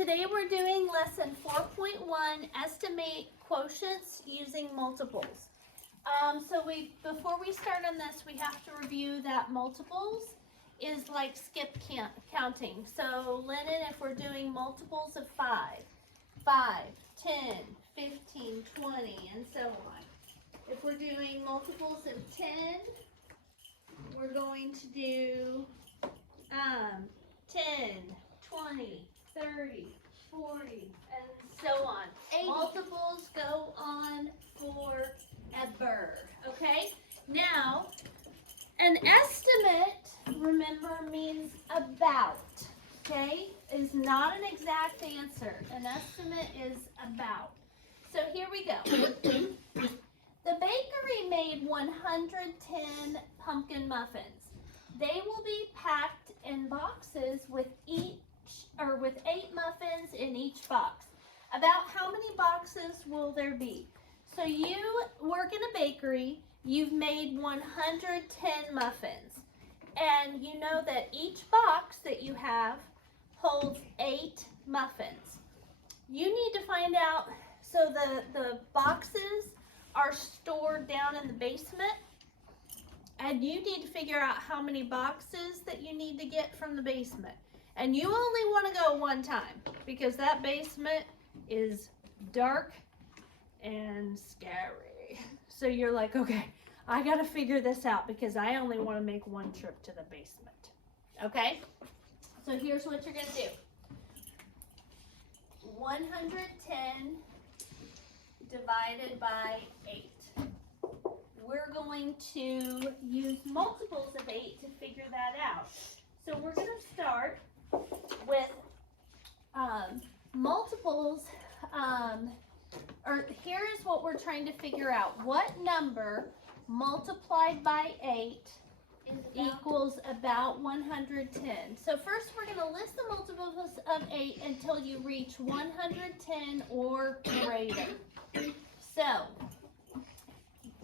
today we're doing lesson 4.1, estimate quotients using multiples. Before we start on this, we have to review that multiples is like skip counting. So Lennon, if we're doing multiples of 5, 10, 15, 20, and so on. If we're doing multiples of 10, we're going to do 10, 20, 30, 40, and so on. Multiples go on forever, okay? Now, an estimate, remember, means about, okay? Is not an exact answer. An estimate is about. So here we go. The bakery made 110 pumpkin muffins. They will be packed in boxes with 8 muffins in each box. About how many boxes will there be? So you work in a bakery, you've made 110 muffins, and you know that each box that you have holds 8 muffins. You need to find out, so the boxes are stored down in the basement, and you need to figure out how many boxes that you need to get from the basement. And you only want to go one time because that basement is dark and scary. So you're like, okay, I got to figure this out because I only want to make one trip to the basement. Okay? So here's what you're going to do. 110 divided by 8. We're going to use multiples of 8 to figure that out. So we're going to start with multiples, or here is what we're trying to figure out. What number multiplied by 8 equals about 110? So first we're going to list the multiples of 8 until you reach 110 or greater. So,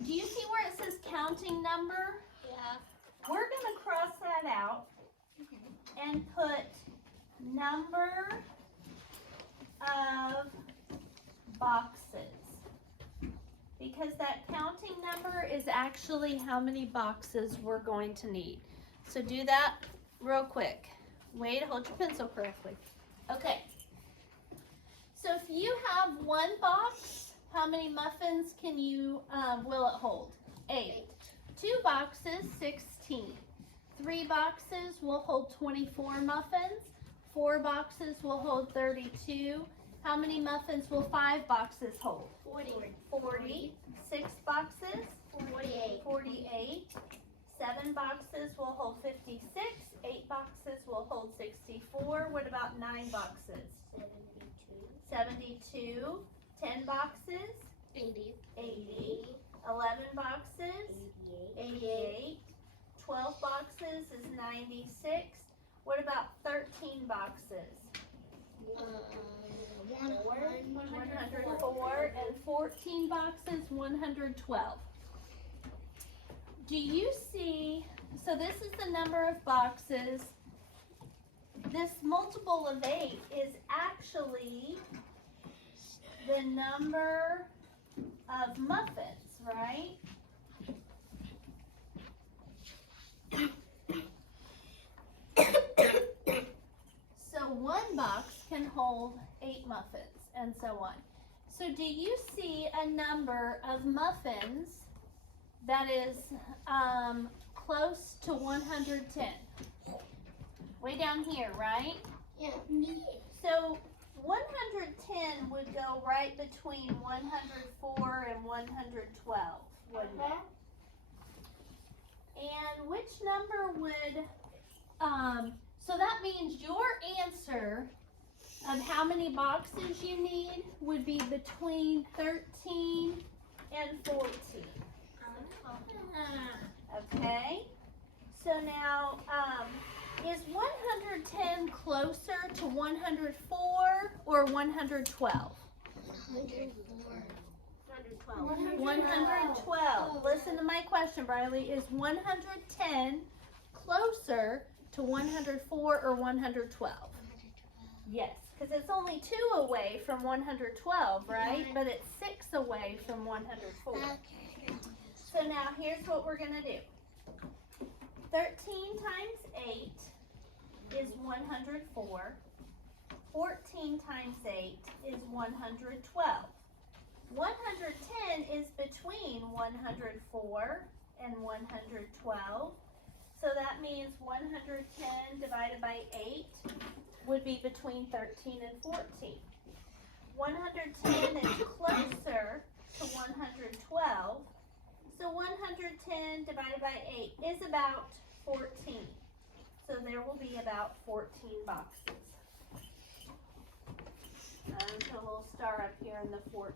do you see where it says counting number? Yeah. We're going to cross that out and put number of boxes, because that counting number is actually how many boxes we're going to need. So do that real quick. Wait, hold your pencil correctly. Okay. So if you have one box, how many muffins can you will it hold? 8. 2 boxes, 16. 3 boxes will hold 24 muffins. 4 boxes will hold 32. How many muffins will 5 boxes hold? 40. 6 boxes? 48. 7 boxes will hold 56. 8 boxes will hold 64. What about 9 boxes? 72. 10 boxes? 80. 11 boxes? 88. 12 boxes is 96. What about 13 boxes? 104. And 14 boxes, 112. Do you see, so this is the number of boxes. This multiple of 8 is actually the number of muffins, right? So one box can hold 8 muffins, and so on. So do you see a number of muffins that is close to 110? Way down here, right? Yeah. So 110 would go right between 104 and 112, wouldn't it? And which number would, so that means your answer of how many boxes you need would be between 13 and 14. Okay? So now, is 110 closer to 104 or 112? 112. Listen to my question, Briley. Is 110 closer to 104 or 112? Yes. Because it's only 2 away from 112, right? But it's 6 away from 104. Okay. So now here's what we're going to do. 13 times 8 is 104. 14 times 8 is 112. 110 is between 104 and 112. So that means 110 divided by 8 would be between 13 and 14. 110 is closer to 112. So 110 divided by 8 is about 14. So there will be about 14 boxes. Put a little star up here in the 14.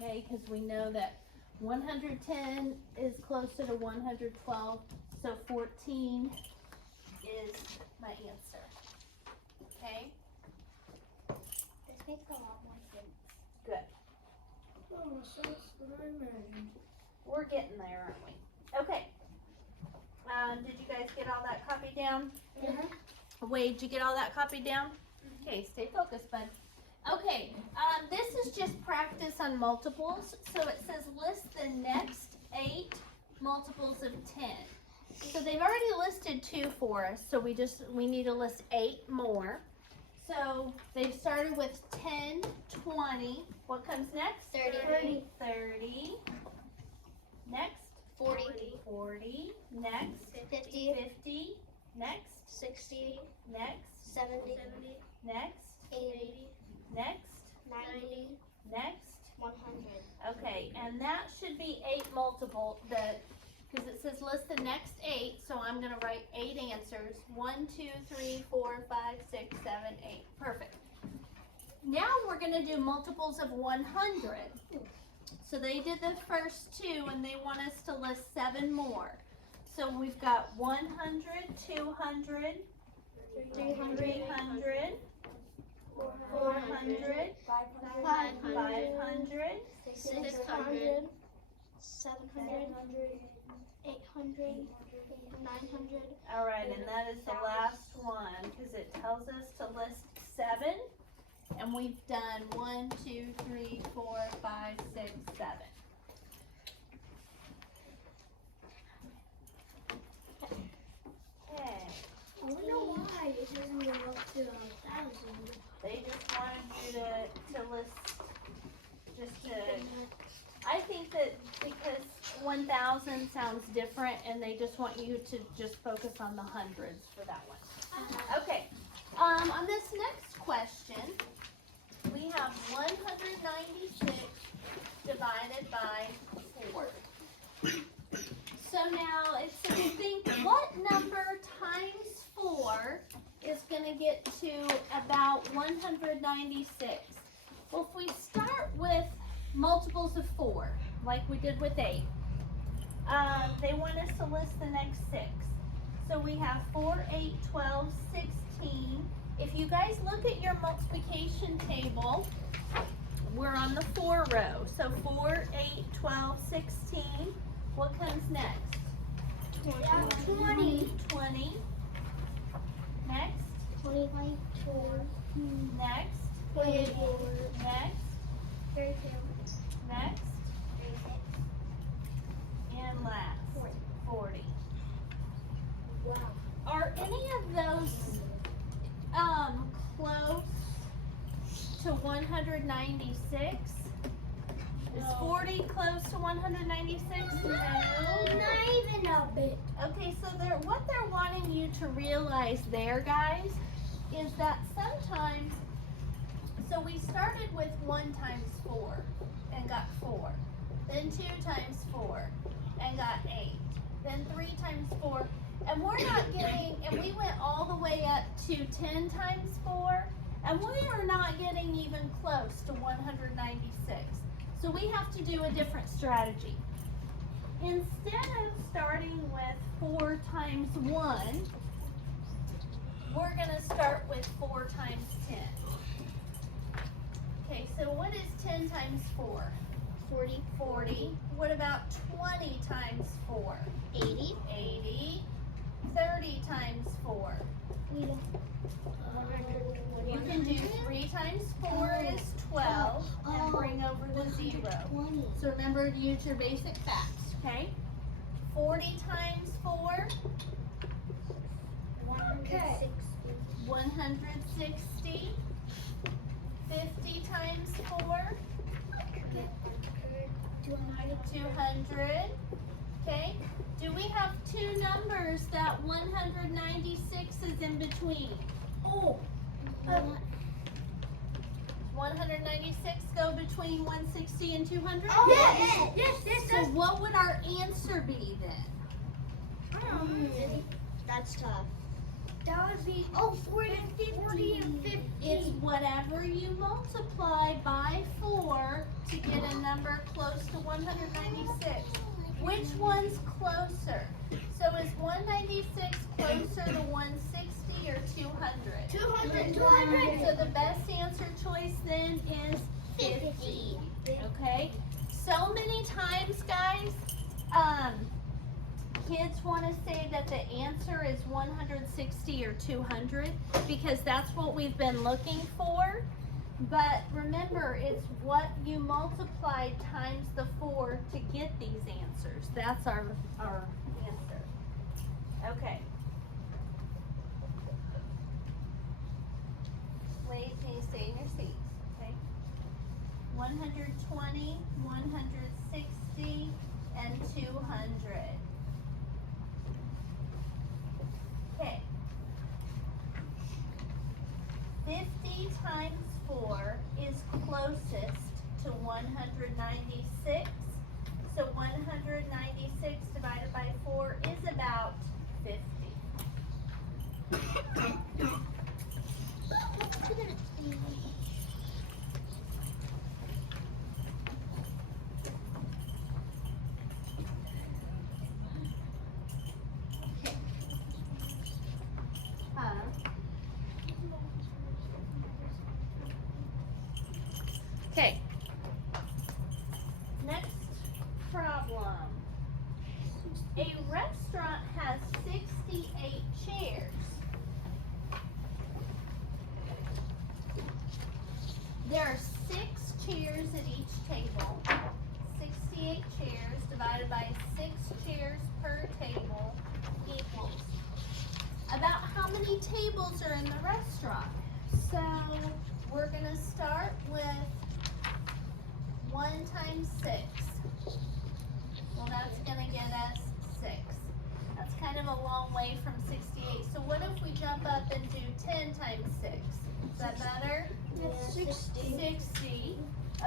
Okay, because we know that 110 is closer to 112, so 14 is my answer. Okay? This makes a lot more sense. Good. Oh, so it's what I imagined. We're getting there, aren't we? Okay. Did you guys get all that copied down? Yeah. Wade, did you get all that copied down? Okay, stay focused, bud. Okay, this is just practice on multiples. So it says list the next 8 multiples of 10. So they've already listed 2 for us, so we need to list 8 more. So they've started with 10, 20. What comes next? 30. 30. Next? 40. 40. Next? 50. 50. Next? 60. Next? 70. Next? 80. Next? 90. Next? 100. Okay, and that should be 8 multiple, because it says list the next 8, so I'm going to write 8 answers. 1, 2, 3, 4, 5, 6, 7, 8. Perfect. Now we're going to do multiples of 100. So they did the first 2, and they want us to list 7 more. So we've got 100, 200, 300, 400, 500, 600. 700. 800. 900. all right, and that is the last one because it tells us to list 7, and we've done 1, 2, 3, 4, 5, 6, 7. Okay. I wonder why it doesn't go up to 1,000. They just wanted you to list, I think that because 1,000 sounds different and they just want you to just focus on the hundreds for that one. Okay, on this next question, we have 196 divided by 4. So now it says think what number times 4 is going to get to about 196. Well, if we start with multiples of 4, like we did with 8, they want us to list the next 6. So we have 4, 8, 12, 16. If you guys look at your multiplication table, we're on the 4 row. So 4, 8, 12, 16. What comes next? 20. 20. Next. 24. Next. 24. Next. 32. Next. 36. And last. 40. Wow. Are any of those close to 196? Is 40 close to 196? No. Not even a bit. Okay, so what they're wanting you to realize there, guys, is that sometimes, so we started with 1 times 4 and got 4. Then 2 times 4 and got 8. Then 3 times 4. And we're not getting, and we went all the way up to 10 times 4, and we are not getting even close to 196. So we have to do a different strategy. Instead of starting with 4 times 1, we're going to start with 4 times 10. Okay, so what is 10 times 4? 40. 40. What about 20 times 4? 80. 80. 30 times 4. 100. can do 3 times 4 is 12 and bring over the 0. 20. So remember to use your basic facts, okay? 40 times 4, 160. 160. 50 times 4, 200. Okay? Do we have two numbers that 196 is in between? Oh. 196 go between 160 and 200? Oh, yes. So what would our answer be then? That's tough. That would be 40 and 50. It's whatever you multiply by 4 to get a number close to 196. Which one's closer? So is 196 closer to 160 or 200? 200. So the best answer choice then is 50. Okay? So many times, guys, kids want to say that the answer is 160 or 200 because that's what we've been looking for. But remember, it's what you multiplied times the 4 to get these answers. That's our answer. Okay. Ladies, can you stay in your seats? Okay. 120, 160, and 200. Okay. 50 times 4 is closest to 196. So 196 divided by 4 is about 50. Okay. Next problem. A restaurant has 68 chairs. There are 6 chairs at each table. 68 chairs divided by 6 chairs per table equals. About how many tables are in the restaurant? So we're going to start with 1 times 6. Well, that's going to get us 6. That's kind of a long way from 68. So what if we jump up and do 10 times 6? Is that better? That's 60. 60.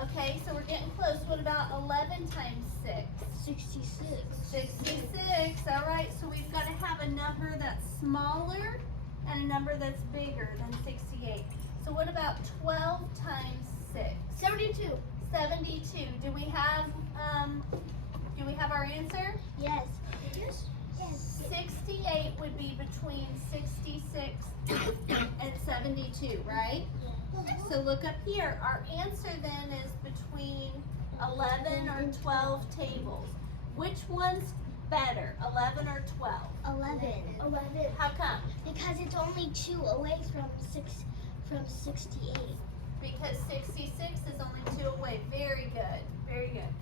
Okay, so we're getting close. What about 11 times 6? 66. 66. All right, so we've got to have a number that's smaller and a number that's bigger than 68. So what about 12 times 6? 72. 72. Do we have our answer? Yes. Yes. 68 would be between 66 and 72, right? So look up here. Our answer then is between 11 or 12 tables. Which one's better, 11 or 12? 11. How come? Because it's only 2 away from 68. Because 66 is only 2 away. Very good. Very good.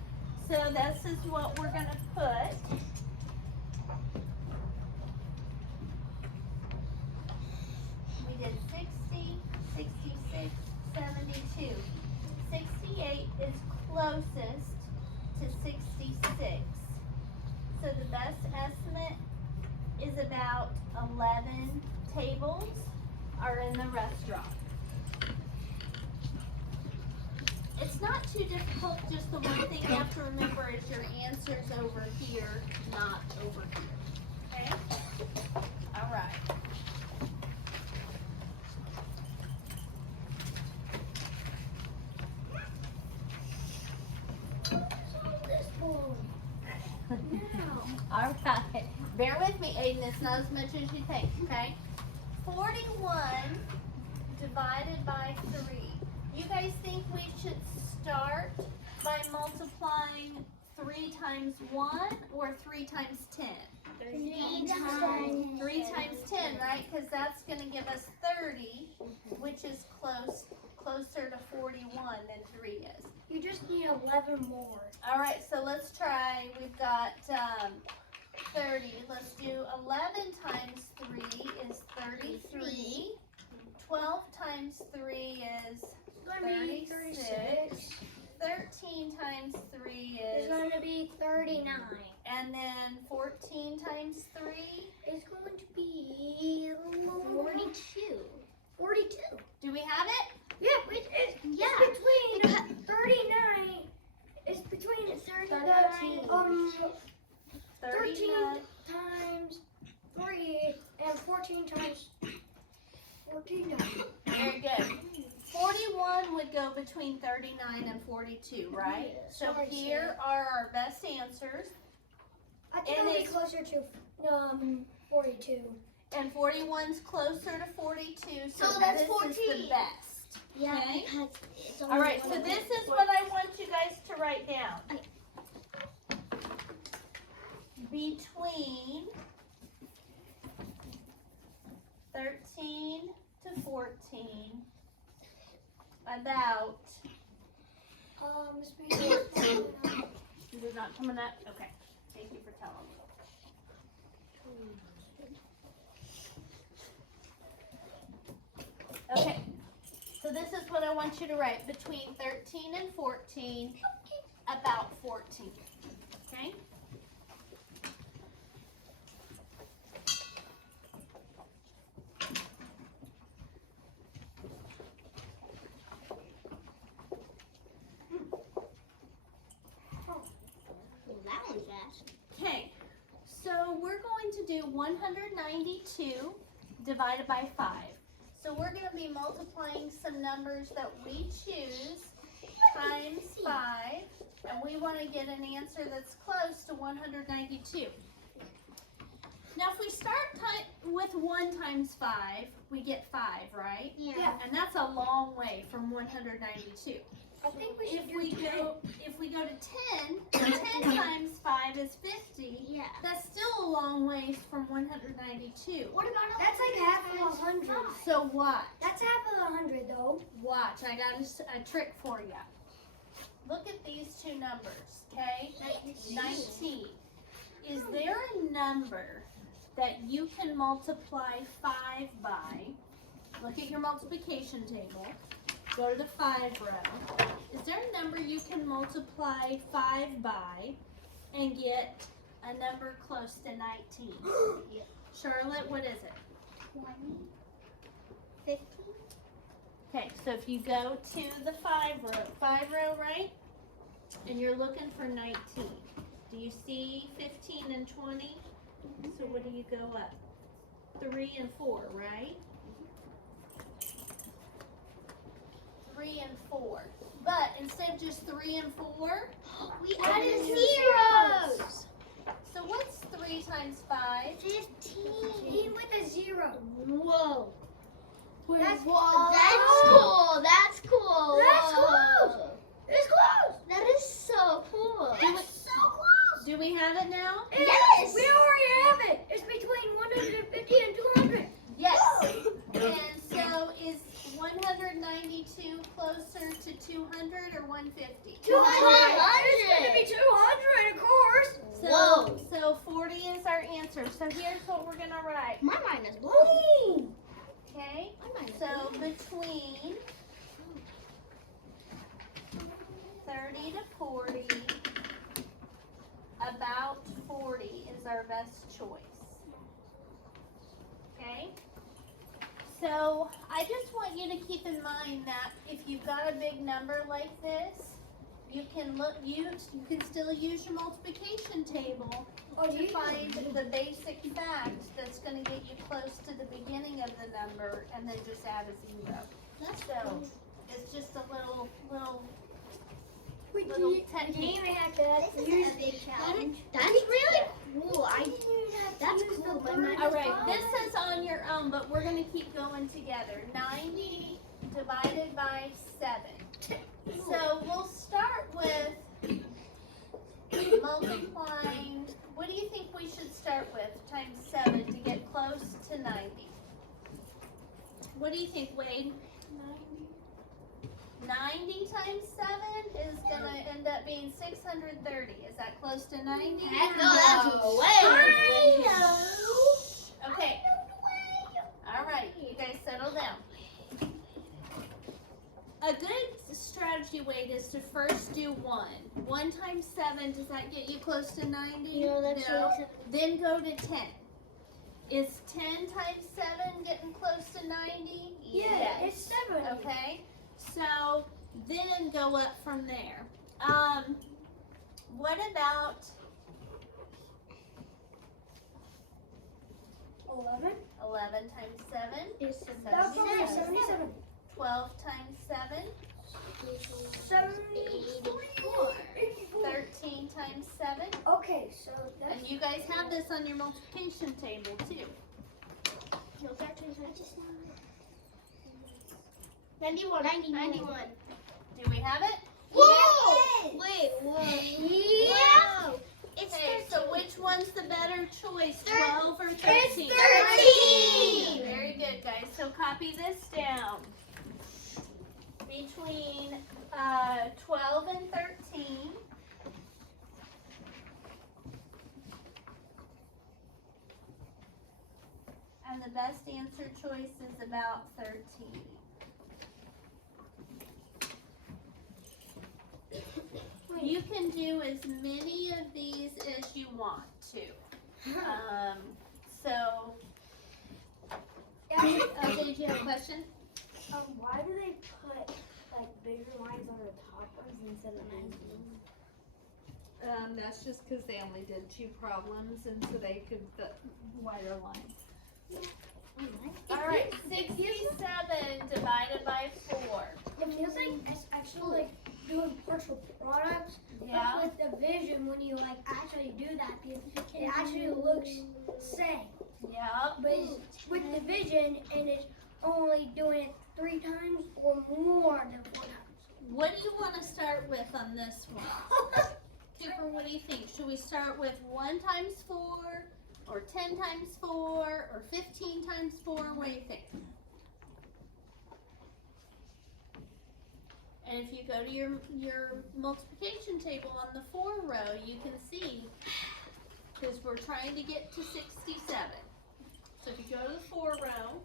So this is what we're going to put. We did 60, 66, 72. 68 is closest to 66. So the best estimate is about 11 tables are in the restaurant. It's not too difficult, just the one thing you have to remember is your answer's over here, not over here. Okay? All right. All right. Bear with me, Aiden. It's not as much as you think, okay? 41 divided by 3. You guys think we should start by multiplying 3 times 1 or 3 times 10? 3 3 times 3 times 10, right? Because that's going to give us 30, which is closer to 41 than 3 is. You just need 11 more. All right, so let's try. We've got 30. Let's do 11 times 3 is 33. 12 times 3 is 36. 13 times 3 It's is, going to be 39. and then 14 times 3. It's going to be 42. 42. Do we have it? Yeah, it's between 39. It's between 39. 13 39. times 3 and 14 times 14 times. Very good. 41 would go between 39 and 42, right? Yes. So here are our best answers. I think And it'll be it's- closer to 42. And 41's closer to 42, so So that's this is the 14. best. Yeah, Okay. because it's All right, so this is what I want you guys to write down. Between 13 to 14, about, Miss Mary. is it not coming up? Okay, thank you for telling me. Okay, so this is what I want you to write. Between 13 and 14, about 14. Okay? That one's fast. Okay, so we're going to do 192 divided by 5. So we're going to be multiplying some numbers that we choose times 5, and we want to get an answer that's close to 192. Now if we start with 1 times 5, we get 5, right? Yeah. And that's a long way from 192. I think we should If we go to 10, 10 times 5 is 50. Yeah. That's still a long way from 192. What about that's like half of 100. So watch, That's half of 100 though. watch. I got a trick for you. Look at these two numbers, okay? 19. Is there a number that you can multiply 5 by? Look at your multiplication table. Go to the 5 row. Is there a number you can multiply 5 by and get a number close to 19? Charlotte, what is it? 20. 50. Okay, so if you go to the 5 row, right? And you're looking for 19. Do you see 15 and 20? So what do you go up? 3 and 4, right? 3 and 4. But instead of just 3 and 4, We added added zeros. zeros. so what's 3 times 5? 15 with a 0. Whoa. That's That's cool. That's cool. That's Whoa. close. It's close. That is so cool. It's so close. Do we have it now? Yes. We already have it. It's between 150 and 200. Yes. And so is 192 closer to 200 or 150? 200. It's going to be 200, of course. So, so 40 is our answer. So here's what we're going to write. My mind is blown. Okay? My mind is So blown. between 30 to 40, about 40 is our best choice. Okay? So I just want you to keep in mind that if you've got a big number like this, you can still use your multiplication table to find the basic fact that's going to get you close to the beginning of the number and then just add a 0. So it's just a little Wait, little you technique. even have to use a big challenge. That's really cool. That's use cool. the My mind All is right, blown. this is on your own, but we're going to keep going together. 90 divided by 7. So we'll start with multiplying. what do you think we should start with times 7 to get close to 90? What do you think, Wade? 90 times 7 is going to end up being 630. Is that close to 90? Heck no, that's way. Okay. All right, you guys settle down. A good strategy, Wade, is to first do 1. 1 times 7, does that get you close to 90? No, that's No. Then go to 10. Is 10 times 7 getting close to 90? Yeah, it's 7. Okay. So then go up from there. What about 11. 11 times 7? Is That's only 77. 12 times 7? 74. 13 times 7? Okay, so that's And you guys have this on your multiplication table too. 91. Do we have it? Whoa! Wait, whoa. Yeah. It's Okay, so which one's the better choice, 12 or 13? It's 13. Very good, guys. So copy this down. Between 12 and 13. And the best answer choice is about 13. You can do as many of these as you want to. So, did you have a question? Why do they put like bigger lines on the top ones instead of That's just because they only did 2 problems, and so they could put wider lines. All right, 67 divided by 4. It feels like it's actually like doing partial products. Yeah. But with division, when you like actually do that, it actually looks the same. Yeah. But it's with division, and it's only doing it 3 times or more than 4 times. What do you want to start with on this one? Cooper, what do you think? Should we start with 1 times 4, or 10 times 4, or 15 times 4? What do you think? And if you go to your multiplication table on the 4 row, you can see, because we're trying to get to 67. So if you go to the 4 row,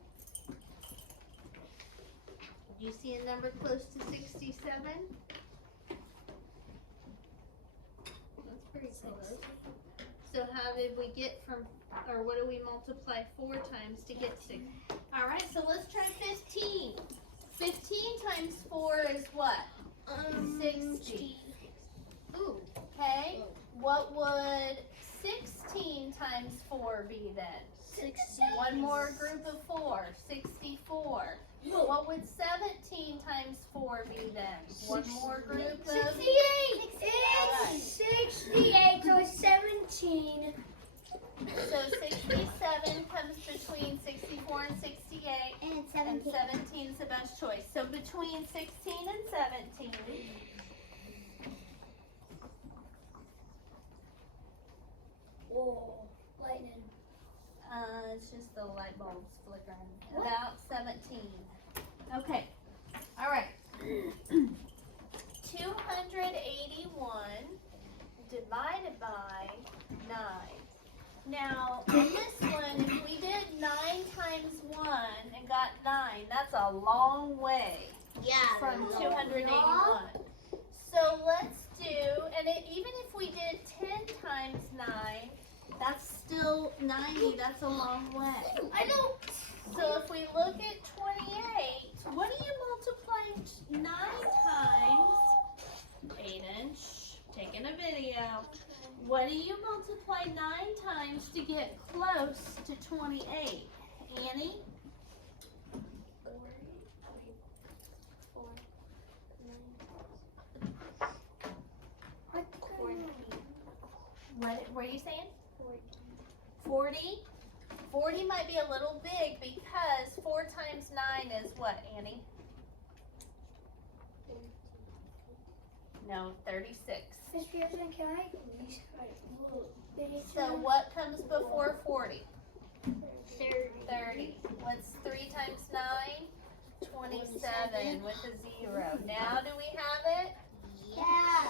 you see a number close to 67? That's pretty close. So how did we get from, or what do we multiply 4 times to get 6? All right, so let's try 15. 15 times 4 is what? 60. Ooh. Okay. What would 16 times 4 be then? 60. One more group of 4, 64. What would 17 times 4 be then? One more group of 68! It's 68, so it's 17. So 67 comes between 64 and 68, And and 17 is the best choice. So between 16 and 17, Whoa, lightning. it's just the light bulbs flickering. About 17. Okay. All right. 281 divided by 9. Now, on this one, if we did 9 times 1 and got 9, that's a long way Yeah. from 281. So let's do, and even if we did 10 times 9, that's still 90. That's a long way. I know. So if we look at 28, what do you multiply 9 times? Aiden, taking a video. What do you multiply 9 times to get close to 28? Annie? 14. What were you saying? 40? 40 might be a little big because 4 times 9 is what, Annie? No, 36. Miss Pearson, can I please So what comes before 40? 30. 30. What's 3 times 9? 27 with a 0. Now do we have it? Yeah.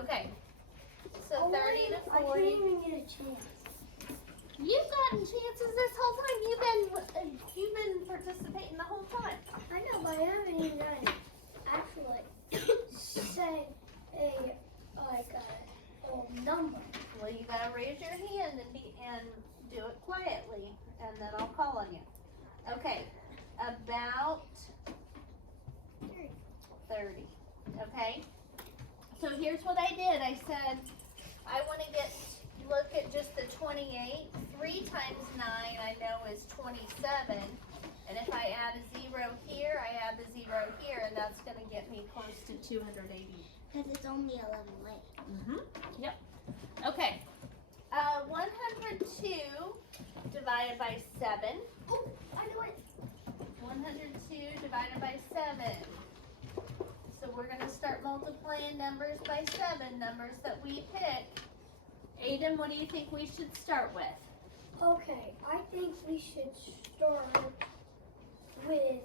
Okay. So 30 to I can't 40. even get a chance. You've gotten chances this whole time. You've been participating the whole time. I know, but I haven't even done it. Actually, say a number. Well, you gotta raise your hand and do it quietly, and then I'll call on you. Okay. About 30. Okay. So here's what I did. I said I want to look at just the 28. 3 times 9 I know is 27. And if I add a 0 here, I add the 0 here, and that's going to get me close to 280. Because it's only 11 late. Yep. Okay. 102 divided by 7. Oh, I know it. 102 divided by 7. So we're going to start multiplying numbers by 7, numbers that we pick. Aiden, what do you think we should start with? Okay, I think we should start with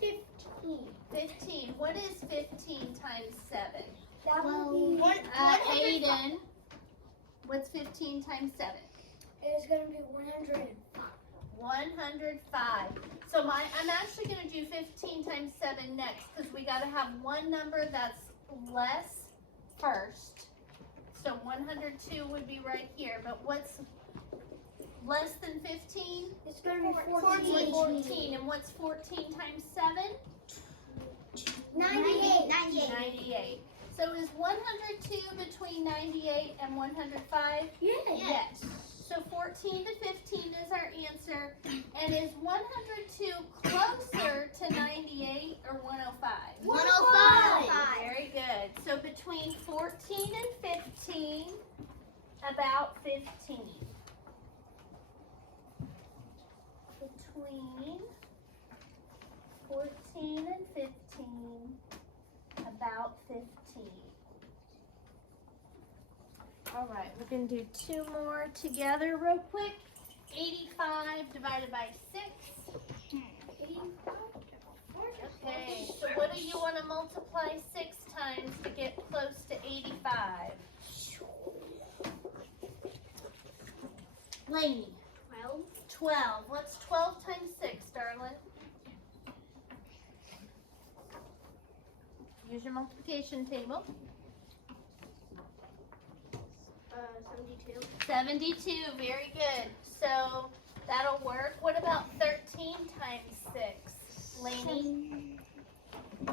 15. 15. What is 15 times 7? That Well, would be, Aiden, what's 15 times 7? it's going to be 105. 105. So I'm actually going to do 15 times 7 next because we got to have one number that's less first. So 102 would be right here. But what's less than 15? It's going to be 14. 14. And what's 14 times 7? 98. 98. So is 102 between 98 and 105? Yes. So 14 to 15 is our answer. And is 102 closer to 98 or 105? 105. Very good. So between 14 and 15, about 15. Between 14 and 15, about 15. All right, we're going to do 2 more together real quick. 85 divided by 6. 85. Okay, so what do you want to multiply 6 times to get close to 85? Lainey. 12. 12. What's 12 times 6, darling? Use your multiplication table. 72. 72, very good. So that'll work. What about 13 times 6? Lainey? I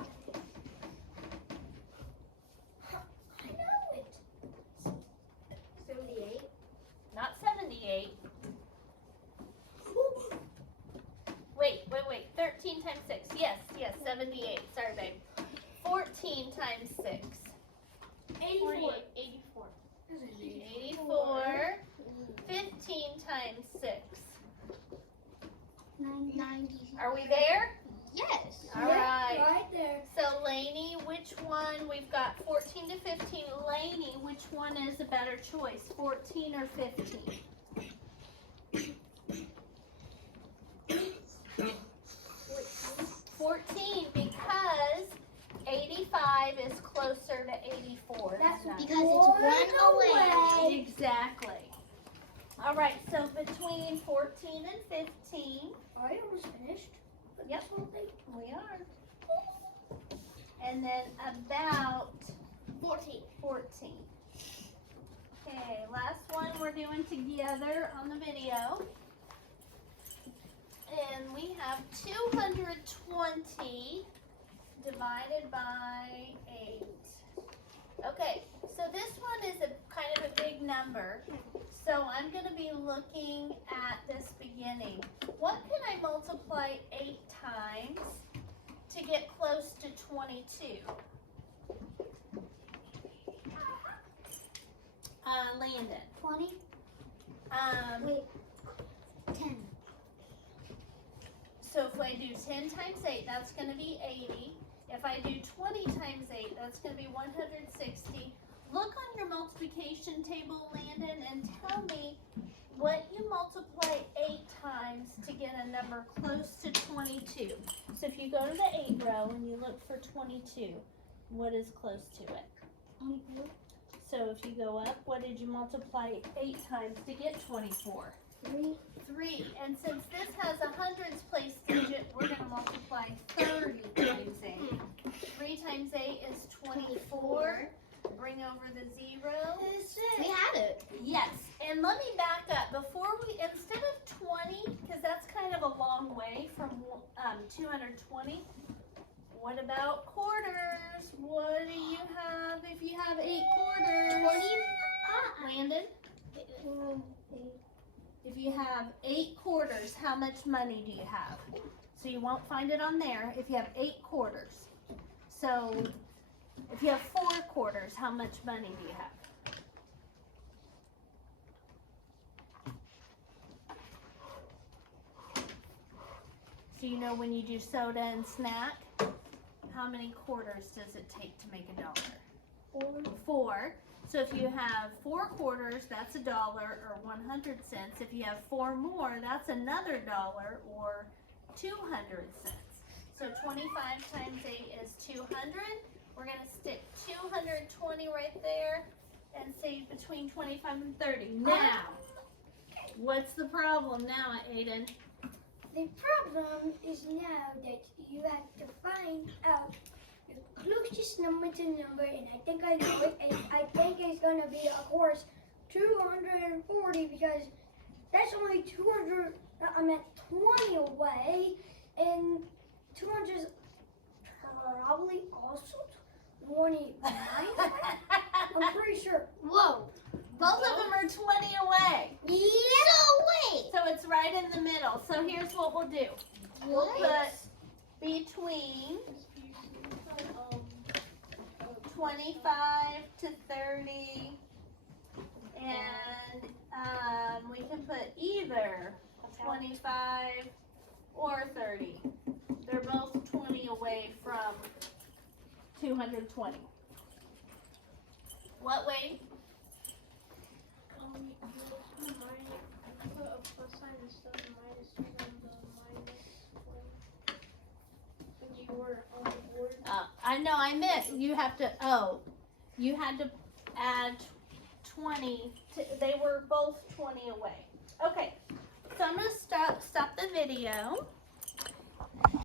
know it. 78. Not 78. Wait. 13 times 6. Yes, 78. Sorry, babe. 14 times 6. 84. 84. 15 times 6. 90. Are we there? Yes. All Yep, right. right there. So Lainey, which one? We've got 14 to 15. Lainey, which one is a better choice? 14 or 15? 14, because 85 is closer to 84. That's Not- Because it's one away. Exactly. All right, so between 14 and 15, I almost finished. Yep. This whole thing. we are. And then about 14. 14. Okay, last one we're doing together on the video. And we have 220 divided by 8. Okay, so this one is a kind of a big number. So I'm going to be looking at this beginning. What can I multiply 8 times to get close to 22? Landon. 20. Wait. 10. So if I do 10 times 8, that's going to be 80. If I do 20 times 8, that's going to be 160. Look on your multiplication table, Landon, and tell me what you multiply 8 times to get a number close to 22. So if you go to the 8 row and you look for 22, what is close to it? So if you go up, what did you multiply 8 times to get 24? 3. And since this has a hundreds place digit, we're going to multiply 30 times 8. 3 times 8 is 24. Bring over the 0. We had it. Yes, and let me back up. Before we, instead of 20, because that's kind of a long way from 220, what about quarters? What do you have if you have 8 quarters? 20. Landon? If you have 8 quarters, how much money do you have? So you won't find it on there if you have 8 quarters. So if you have 4 quarters, how much money do you have? So you know when you do soda and snack, how many quarters does it take to make $1? 4. So if you have 4 quarters, that's $1 or 100 cents. If you have 4 more, that's another $1 or 200 cents. So 25 times 8 is 200. We're going to stick 220 right there and say between 25 and 30. Now, what's the problem now, Aiden? The problem is now that you have to find out the closest number to number, and I think I know it, and I think it's going to be, of course, 240, because that's only 200, I'm at 20 away, and 200 is probably also 29. I'm pretty sure. Whoa. Both of them are 20 away. So wait. So it's right in the middle. So here's what we'll do. We'll put between 25 to 30, and we can put either 25 or 30. They're both 20 away from 220. What way? Put a plus sign instead of minus on the minus 20. When you were on the board. I know, I meant you have to, you had to add 20, they were both 20 away. Okay, so I'm going to stop the video.